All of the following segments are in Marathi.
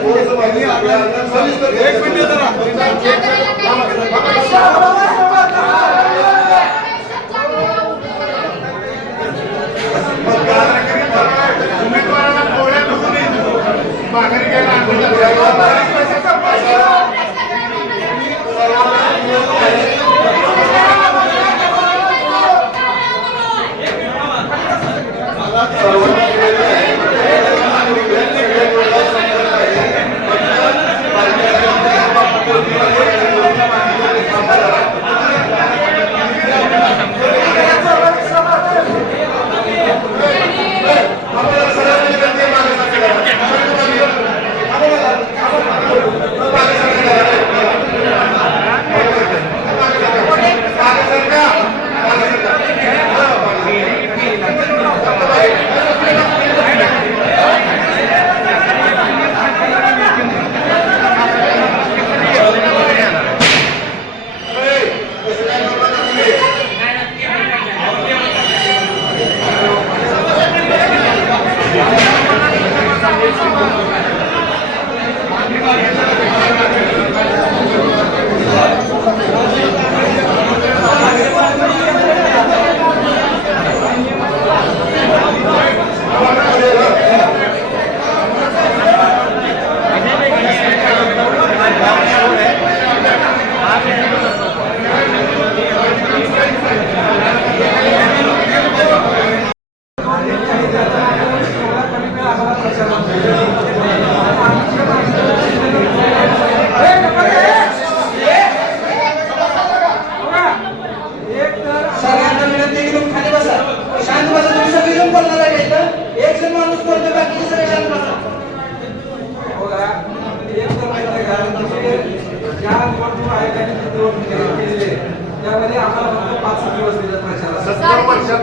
de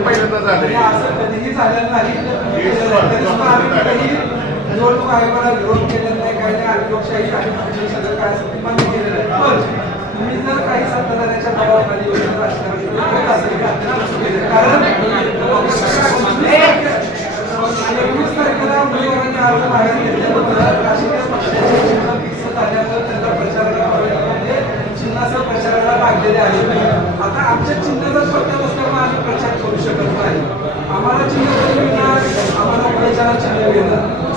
पहिल्यांदा झालंय म्हणजे असं कधीही झालेलं नाही. निवडणूक आयोगाला विरोध केलेला नाही. काही नाही आणि लोकशाही आणि सगळं काय असं मान्य केलेलं आहे. पण तुम्ही जर काही सत्ताधाऱ्याच्या दबावाखाली योजना राजकारण असेल कारण एकवीस तारखेला उमेदवारांनी अर्ज बाहेर घेतल्यानंतर काशी त्या पक्षाच्या त्यांचा प्रचार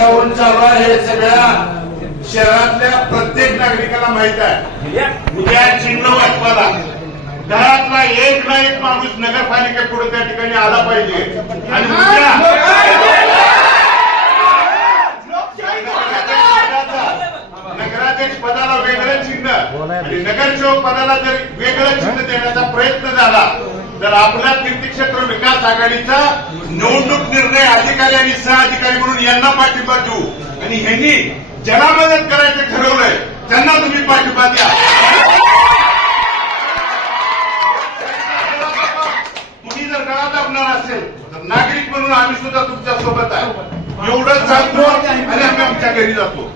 कशा उंचावला हे सगळ्या शहरातल्या प्रत्येक नागरिकाला माहीत आहे. उद्या चिन्ह वाटवाला घरातला एक ना एक माणूस नगरपालिके पुढे त्या ठिकाणी आला पाहिजे. आणि नगराध्यक्ष पदाला वेगळं चिन्ह. आणि नगरसेवक पदाला जर वेगळं चिन्ह देण्याचा प्रयत्न झाला तर आपला तीर्थक्षेत्र विकास आघाडीचा नऊ अधिकारी आणि सह अधिकारी म्हणून यांना पाठिंबा देऊ. आणि यांनी ज्याला मदत करायचं ठरवलंय त्यांना तुम्ही पाठिंबा द्या. तुम्ही जर गळा दाबणार असेल तर नागरिक म्हणून आम्ही सुद्धा तुमच्यासोबत आहे. एवढंच सांगतो आणि आम्ही आमच्या घरी जातो.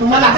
तुम्हाला